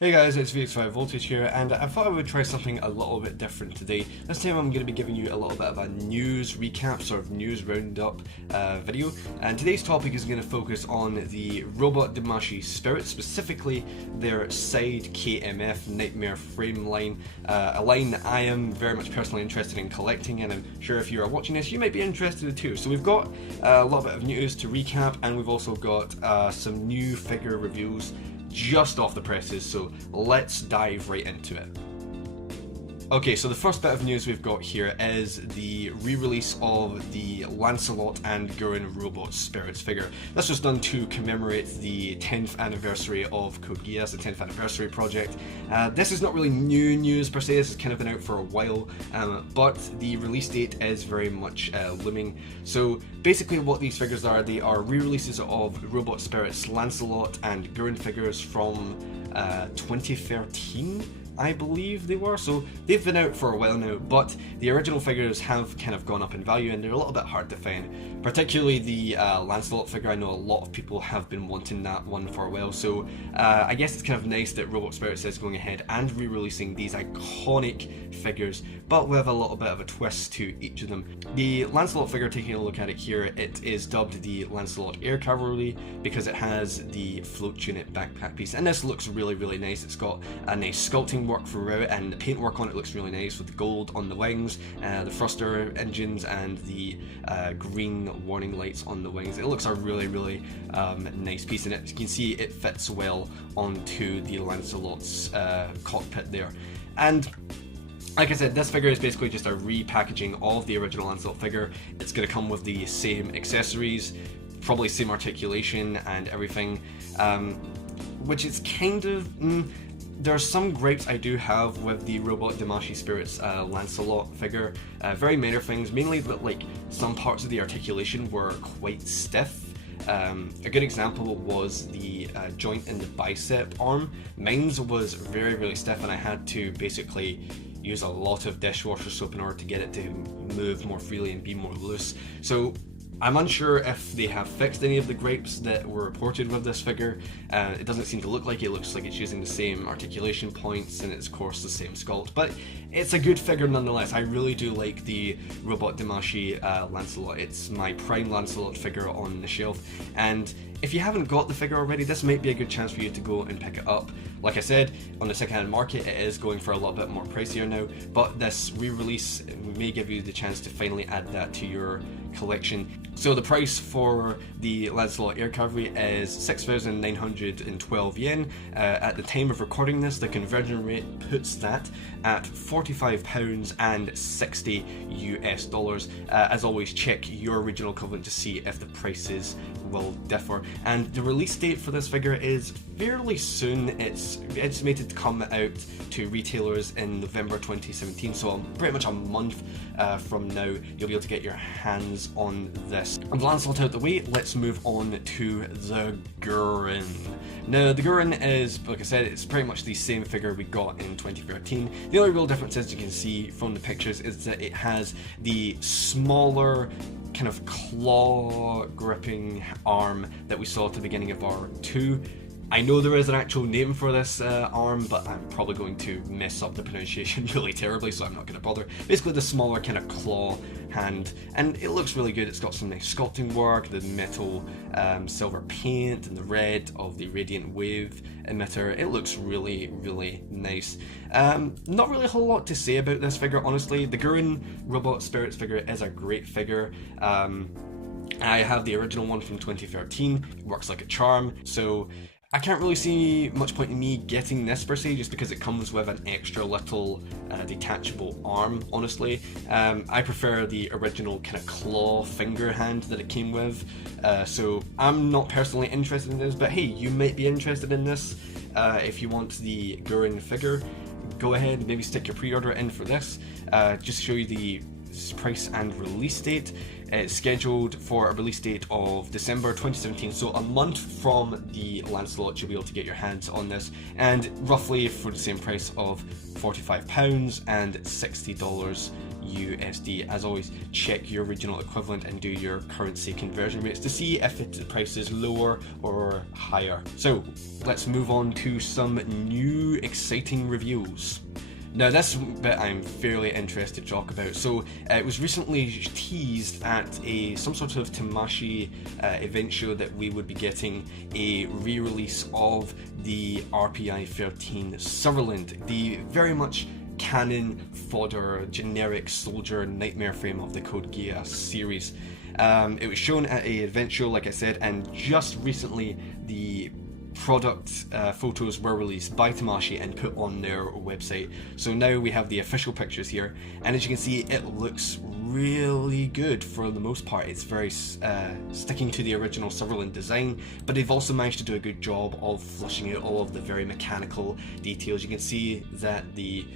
Hey guys, it's VX5 Voltage here, and I thought I would try something a little bit different today. This time I'm going to be giving you a little bit of a news recap, sort of news roundup video, and today's topic is going to focus on the Robot Damashii Spirits, specifically their SIDE KMF Knightmare frame line, a line that I am very much personally interested in collecting, and I'm sure if you are watching this you might be interested too. So we've got a little bit of news to recap, and we've also got some new figure reviews just off the presses, so let's dive right into it. Okay, so the first bit of news we've got here is the re-release of the Lancelot and Guren Robot Spirits figure. This was done to commemorate the 10th anniversary of Kouichi, the 10th anniversary project. This is not really new news per se, this has kind of been out for a while, but the release date is very much looming. So basically what these figures are, they are re-releases of Robot Spirits Lancelot and Guren figures from 2013. I believe they were, so they've been out for a while now, but the original figures have kind of gone up in value and they're a little bit hard to find. Particularly the Lancelot figure, I know a lot of people have been wanting that one for a while, so I guess it's kind of nice that Robot Spirits is going ahead and re-releasing these iconic figures, but with a little bit of a twist to each of them. The Lancelot figure, taking a look at it here, it is dubbed the Lancelot Air Cavalary because it has the float unit backpack piece, and this looks really nice. It's got a nice sculpting work throughout, and the paintwork on it looks really nice with the gold on the wings, the thruster engines, and the green warning lights on the wings. It looks a really nice piece, and you can see it fits well onto the Lancelot's cockpit there. And like I said, this figure is basically just a repackaging of the original Lancelot figure. It's going to come with the same accessories, probably same articulation and everything, which is kind of... There are some gripes I do have with the Robot Damashii Spirits Lancelot figure. Very minor things, mainly that like some parts of the articulation were quite stiff. A good example was the joint in the bicep arm. Mine's was very stiff, and I had to basically use a lot of dishwasher soap in order to get it to move more freely and be more loose. So I'm unsure if they have fixed any of the gripes that were reported with this figure. It doesn't seem to look like it. It looks like it's using the same articulation points and it's of course the same sculpt, but it's a good figure nonetheless. I really do like the Robot Damashii Lancelot. It's my prime Lancelot figure on the shelf, and if you haven't got the figure already, this might be a good chance for you to go and pick it up. Like I said, on the second-hand market it is going for a little bit more pricier now, but this re-release may give you the chance to finally add that to your collection. So the price for the Lancelot Air Cavalary is 6,912 yen. At the time of recording this, the conversion rate puts that at £45 and 60 US dollars. As always, check your regional equivalent to see if the prices will differ. And the release date for this figure is fairly soon. It's estimated to come out to retailers in November 2017, so pretty much a month from now you'll be able to get your hands on this. And Lancelot out the way, let's move on to the Guren. Now the Guren is, like I said, it's pretty much the same figure we got in 2013. The only real difference, as you can see from the pictures, is that it has the smaller kind of claw gripping arm that we saw at the beginning of R2. I know there is an actual name for this arm, but I'm probably going to mess up the pronunciation really terribly, so I'm not going to bother. Basically the smaller kind of claw hand, and it looks really good. It's got some nice sculpting work, the metal silver paint and the red of the radiant wave emitter. It looks really nice. Not really a whole lot to say about this figure, honestly. The Guren Robot Spirits figure is a great figure. I have the original one from 2013. It works like a charm, so I can't really see much point in me getting this per se, just because it comes with an extra little detachable arm, honestly. I prefer the original kind of claw finger hand that it came with, so I'm not personally interested in this, but hey, you might be interested in this. If you want the Guren figure, go ahead and maybe stick your pre-order in for this. Just to show you the price and release date. It's scheduled for a release date of December 2017, so a month from the Lancelot you'll be able to get your hands on this, and roughly for the same price of £45 and $60 USD. As always, check your regional equivalent and do your currency conversion rates to see if the price is lower or higher. So let's move on to some new exciting reveals. Now this bit I'm fairly interested to talk about. So it was recently teased at some sort of Tamashii event show that we would be getting a re-release of the RPI 13 Sutherland, the very much canon fodder generic soldier nightmare frame of the Code Geass series. It was shown at an event show, like I said, and just recently the product photos were released by Tamashii and put on their website. So now we have the official pictures here, and as you can see, it looks really good for the most part. It's very sticking to the original Sutherland design, but they've also managed to do a good job of flushing out all of the very mechanical details. You can see that the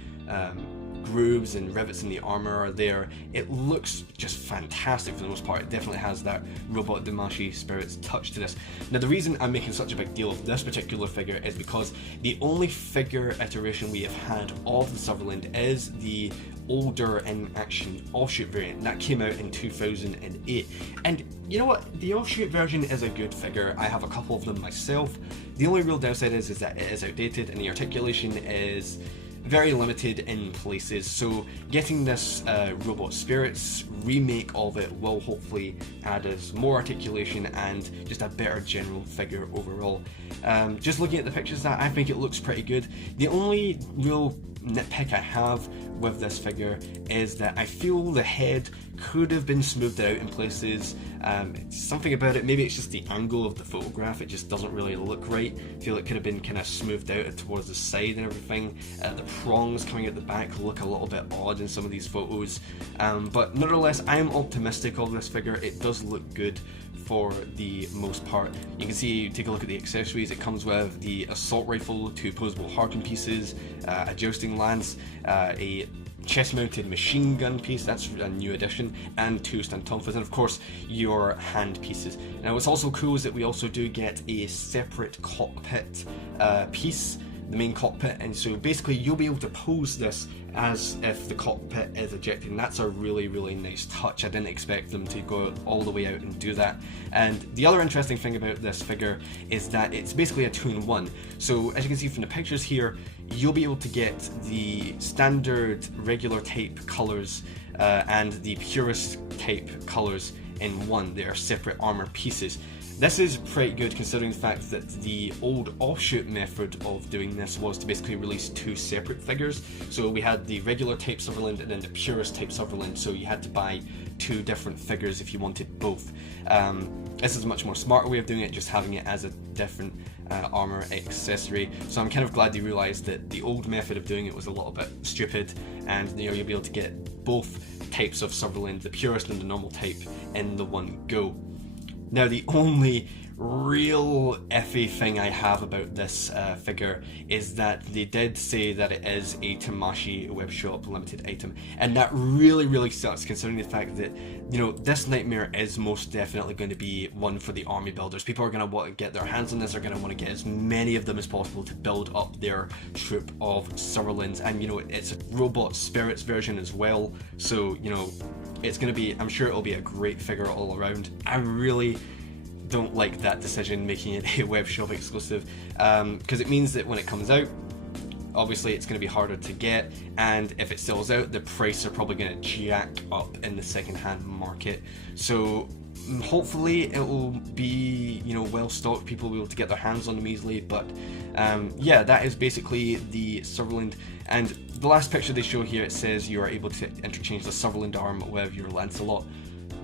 grooves and rivets in the armor are there. It looks just fantastic for the most part. It definitely has that Robot Damashii Spirits touch to this. Now the reason I'm making such a big deal of this particular figure is because the only figure iteration we have had of the Sutherland is the older In Action Offshoot variant that came out in 2008, and you know what, the offshoot version is a good figure. I have a couple of them myself. The only real downside is that it is outdated and the articulation is very limited in places, so getting this Robot Spirits remake of it will hopefully add us more articulation and just a better general figure overall. Just looking at the pictures, that I think it looks pretty good. The only real nitpick I have with this figure is that I feel the head could have been smoothed out in places. Something about it, maybe it's just the angle of the photograph, it just doesn't really look right. I feel it could have been kind of smoothed out towards the side and everything. The prongs coming at the back look a little bit odd in some of these photos, but nonetheless I am optimistic of this figure. It does look good for the most part. You can see, take a look at the accessories. It comes with the assault rifle, 2 posable harpoon pieces, a jousting lance, a chest-mounted machine gun piece, that's a new addition, and 2 stantonfas, and of course your hand pieces. Now what's also cool is that we also do get a separate cockpit piece, the main cockpit, and so basically you'll be able to pose this as if the cockpit is ejected, and that's a really nice touch. I didn't expect them to go all the way out and do that. And the other interesting thing about this figure is that it's basically a 2-in-1. So as you can see from the pictures here, you'll be able to get the standard regular type colors and the purist type colors in one. They are separate armor pieces. This is pretty good considering the fact that the old offshoot method of doing this was to basically release 2 separate figures. So we had the regular type Sutherland and then the purist type Sutherland, so you had to buy 2 different figures if you wanted both. This is a much more smarter way of doing it, just having it as a different armor accessory. So I'm kind of glad they realised that the old method of doing it was a little bit stupid, and you know, you'll be able to get both types of Sutherland, the purist and the normal type, in the one go. Now the only real iffy thing I have about this figure is that they did say that it is a Tamashii webshop limited item, and that really sucks considering the fact that, you know, this Nightmare is most definitely going to be one for the army builders. People are going to want to get their hands on this, are going to want to get as many of them as possible to build up their troop of Sutherlands, and you know, it's a Robot Spirits version as well, so you know, it's going to be, I'm sure it'll be a great figure all around. I really don't like that decision, making it a web shop exclusive, because it means that when it comes out, obviously it's going to be harder to get, and if it sells out, the price are probably going to jack up in the second-hand market. So hopefully it will be, you know, well stocked, people will be able to get their hands on them easily. But yeah, that is basically the Sutherland. And the last picture they show here, it says you are able to interchange the Sutherland arm with your Lancelot.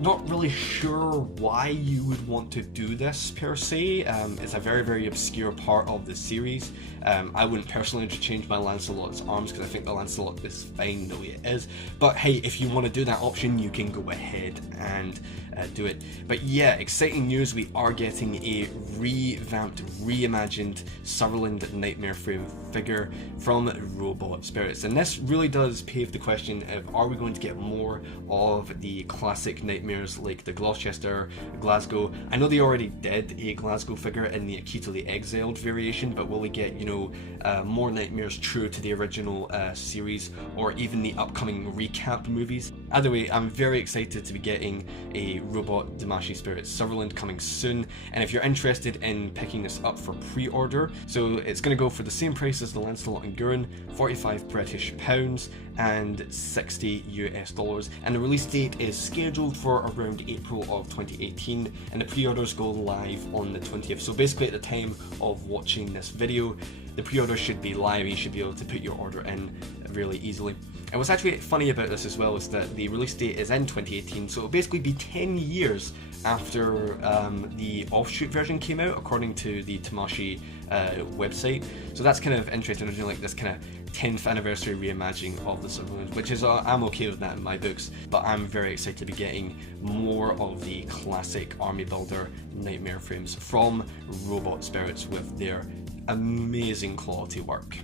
Not really sure why you would want to do this per se. It's a very, very obscure part of the series. I wouldn't personally change my Lancelot's arms because I think the Lancelot is fine the way it is. But hey, if you want to do that option, you can go ahead and do it. But yeah, exciting news, we are getting a revamped, reimagined Sutherland Knightmare frame figure from Robot Spirits. And this really does pave the question of, are we going to get more of the classic Nightmares like the Gloucester, Glasgow? I know they already did a Glasgow figure in the Akita the Exiled variation, but will we get, you know, more Nightmares true to the original series, or even the upcoming recap movies? Either way, I'm very excited to be getting a Robot Damashii Spirits Sutherland coming soon, and if you're interested in picking this up for pre-order, so it's going to go for the same price as the Lancelot and Guren, £45 British and $60 US, and the release date is scheduled for around April of 2018, and the pre-orders go live on the 20th. So basically at the time of watching this video, the pre-order should be live. You should be able to put your order in really easily. And what's actually funny about this as well is that the release date is in 2018, so it'll basically be 10 years after the offshoot version came out, according to the Tamashii website. So that's kind of interesting. They're doing like this kind of 10th anniversary reimagining of the Sutherland, which is, I'm okay with that in my books, but I'm very excited to be getting more of the classic army builder Nightmare frames from Robot Spirits with their amazing quality work.